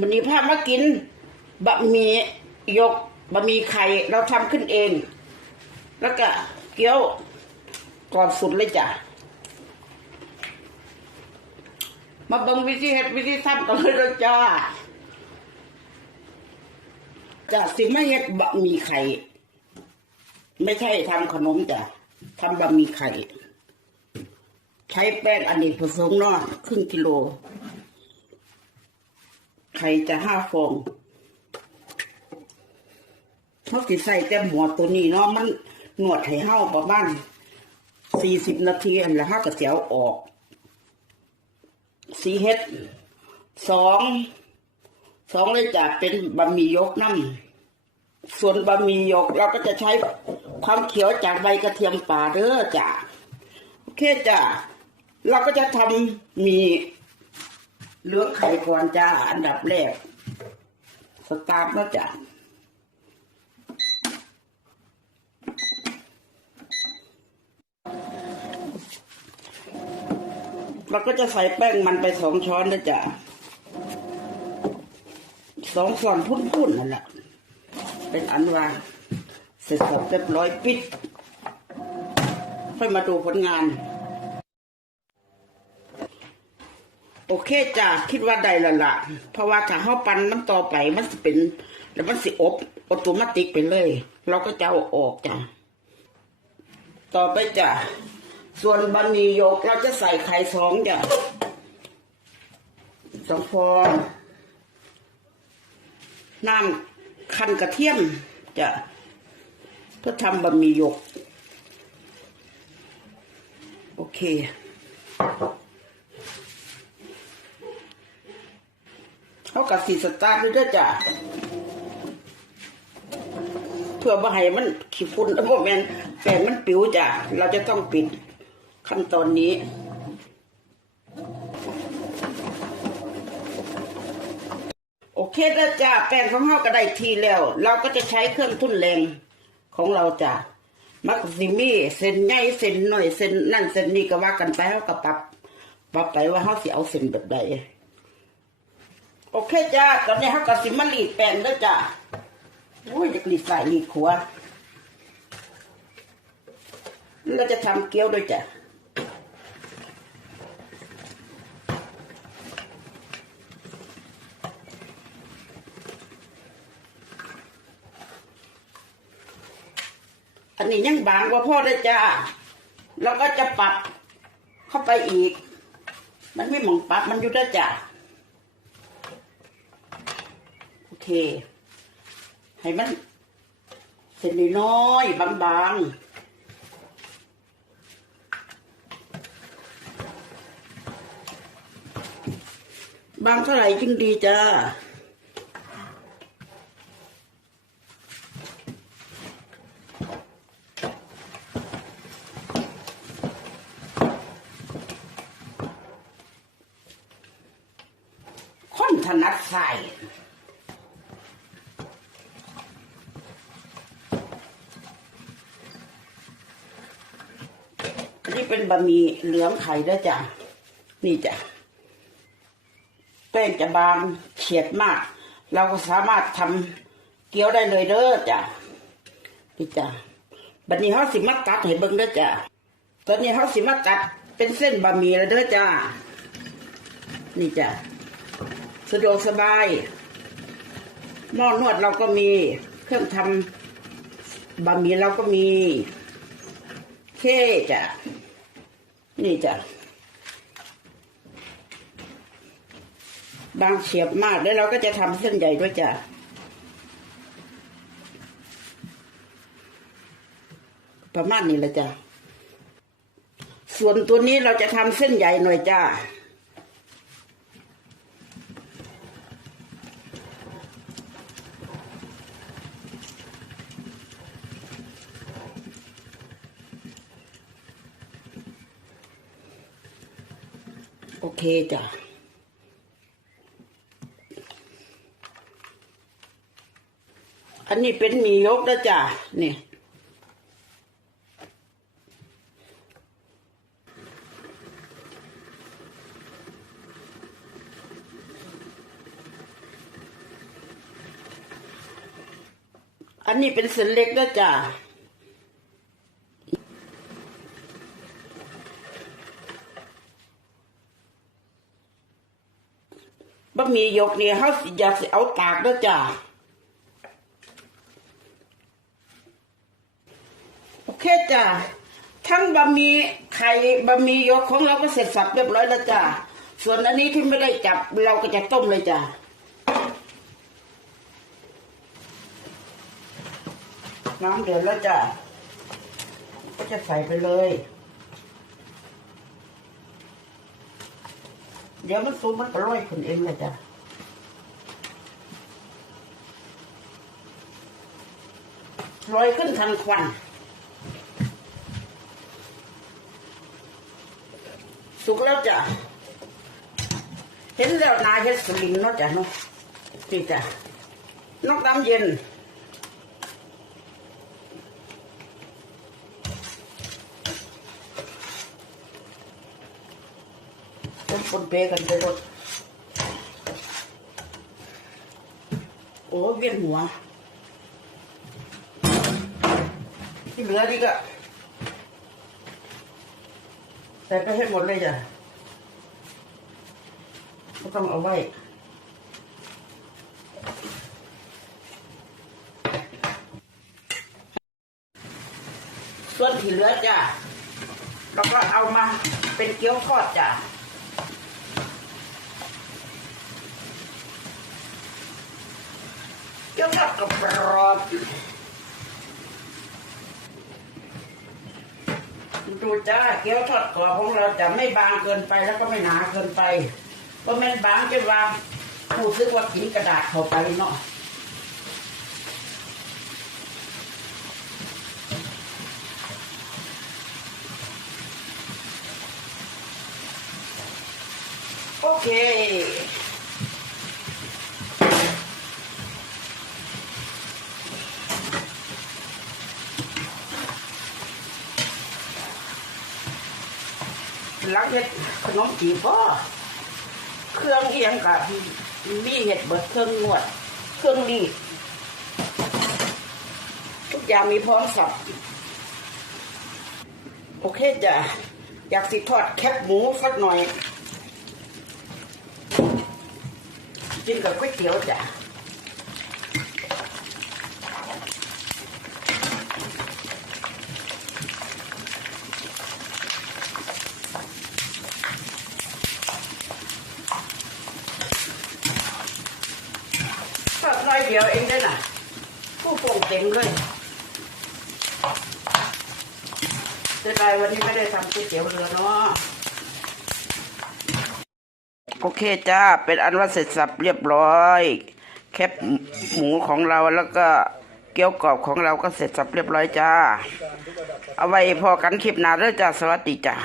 มันนี้พามากินบะหมี่ยกบะหมี่ไข่เราทำขึ้นเอง แล้วก็เกี๊ยวกรอบสุดเลยจ้ะมาเบิ่งวิธีเฮ็ดวิธีทำกันเลยเด้อจ้าจะสิไม่เฮ็ดบะหมี่ไข่ ไม่ใช่ทำขนมจ้ะทำบะหมี่ไข่ ใช้แป้งอเนกประสงค์เนาะครึ่งกิโล ไข่จะห้าฟองเขาสิใส่แต่หมวตัวนี้เนาะมันหนวดให้เฮาประมาณสี่สิบนาทีอันละห้ากระเสียวออก สีเฮ็ดสองสองเลยจะเป็นบะหมี่ยกน้ำส่วนบะหมี่ยกเราก็จะใช้ความเขียวจากใบกระเทียมป่าเด้อจ้ะโอเคจ้ะเราก็จะทำหมี่ เลืองไข่ก่อนจ้า อันดับแรก สตาร์ทนะจ้ะเราก็จะใส่แป้งมันไปสองช้อนนะจ้ะสองส่วนพุ่นๆนั่นแหละ เป็นอันว่าเสร็จสับเรียบร้อยปิด ค่อยมาดูผลงาน โอเคจ้ะคิดว่าได้ละละเพราะว่าถ้าเขาปั้นมันต่อไปมันจะเป็น แล้วมันสิอบออโตมัติกไปเลย เราก็จะเอาออกจ้ะต่อไปจ้ะส่วนบะหมี่ยกเราจะใส่ไข่สองจ้ะสองฟองน้ำคั้นกระเทียมจ้ะเพื่อทำบะหมี่หยก โอเค เขากับสีสตาร์ทด้วยจ้ะเพื่อบ่ให้มันขี้ฝุ่นแล้วบ่แมนแป้งมันปิวจ้ะเราจะต้องปิดขั้นตอนนี้โอเคแล้วจ้ะแป้งของเราก็ได้ทีแล้ว เราก็จะใช้เครื่องทุ่นแรงของเราจ้ะมักซิมีเส้นใหญ่เส้นน้อยเส้นนั่นเส้นนี้ก็ว่ากันไปเขาก็ปรับปรับไปว่าเขาสิเอาเส้นแบบใด เคจ้า ตอนนี้เขาก็สิมาหลีดแป้งแล้วจ้าโอ้ยจะหลีดใส่หลีดขัวเราจะทำเกี๊ยวด้วยจ้ะอันนี้ยังบางกว่าพ่อได้จ้า แล้วก็จะปรับเข้าไปอีก มันไม่หมองปรับมันอยู่ได้จ้ะ โอ เค ให้มันเส้นน้อยๆบางๆบางเท่าไหร่ยิ่งดีจ้า คนถนัดใส่ อันนี้ เป็นบะหมี่เหลืองไข่ด้วยจ้ะนี่จ้ะแป้งจะบางเฉียดมาก เราก็สามารถทำเกี๊ยวได้เลยเด้อจ้ะนี่จ้ะบัดนี้เขาสิมาตัดให้เบิ่งเด้อจ้ะตอนนี้เขาสิมาตัดเป็นเส้นบะหมี่แล้วเด้อจ้ะนี่จ้ะสะดวกสบายหม้อนวดเราก็มี เครื่องทำบะหมี่เราก็มี เคจ้ะ นี่จ้ะบางเฉียบมากแล้วเราก็จะทำเส้นใหญ่ด้วยจ้ะประมาณนี้ละจ้ะส่วนตัวนี้เราจะทำเส้นใหญ่หน่อยจ้า คจ้ะอันนี้เป็นมียกนะจ้ะเนี่ยอันนี้เป็นเส้นเล็กนะจ้ะ มี่หยกนี่เขาสิอยากสิเอาตากด้วจ้ะโอเคจ้ะทั้งบะหมี่ไข่บะหมี่หยกของเราก็เสร็จสับเรียบร้อยแล้วจ้ะส่วนอันนี้ที่ไม่ได้จับเราก็จะต้มเลยจ้ะน้ำเดือดแล้วจ้ะก็จะใส่ไปเลย ดี๋ยวมันซุปมันก็ร่อยขึ้นเองเลยจ้ะลอยขึ้นทันควันสุกแล้วจ้ะเห็นแล้วนาเฮ็ดสลิงเนาะจ้ะเนาะนี่จ้ะนกน้ำเย็น ต้องปนเปกันไปรถโอ้เวียนหัว ที่เหลือนี่ก็ใส่ไปให้หมดเลยจ้ะไม่ต้องเอาไว้ส่วนที่เหลือจ้ะเราก็เอามาเป็นเกี๊ยวทอดจ้ะ ดกรอบดูจ้าเกี๊ยวทอดกรอบของเราจะไม่บางเกินไปแล้วก็ไม่หนาเกินไปเพราะแม่นบางจะวางผู้ซื้อว่ากินกระดาษเข้าไปเนาะโอเค ห ลังเห็ดขนมจีบพ่อเครื่องเอียงกับมีเห็ดเบิดเครื่องนวด เครื่องรีดทุกอย่างมีพร้อมสับโอเคจ้ะอยากสิทอดแคบหมูสักหน่อยกินกับก๋วยเตี๋ยวจ้ะ ทอดน้อย เดียวเองได้น่ะผู้โป่งเต็มเลยเสียดายวันนี้ไม่ได้ทำก๋วยเตี๋ยวเรือเนาะโอเคจ้า เป็นอันว่าเสร็จสับเรียบร้อย แคบหมูของเราแล้วก็เกี๊ยวกรอบของเราก็เสร็จสับเรียบร้อยจ้า เอาไว้พอกันคลิปหน้าเด้อจ้า สวัสดีจ้า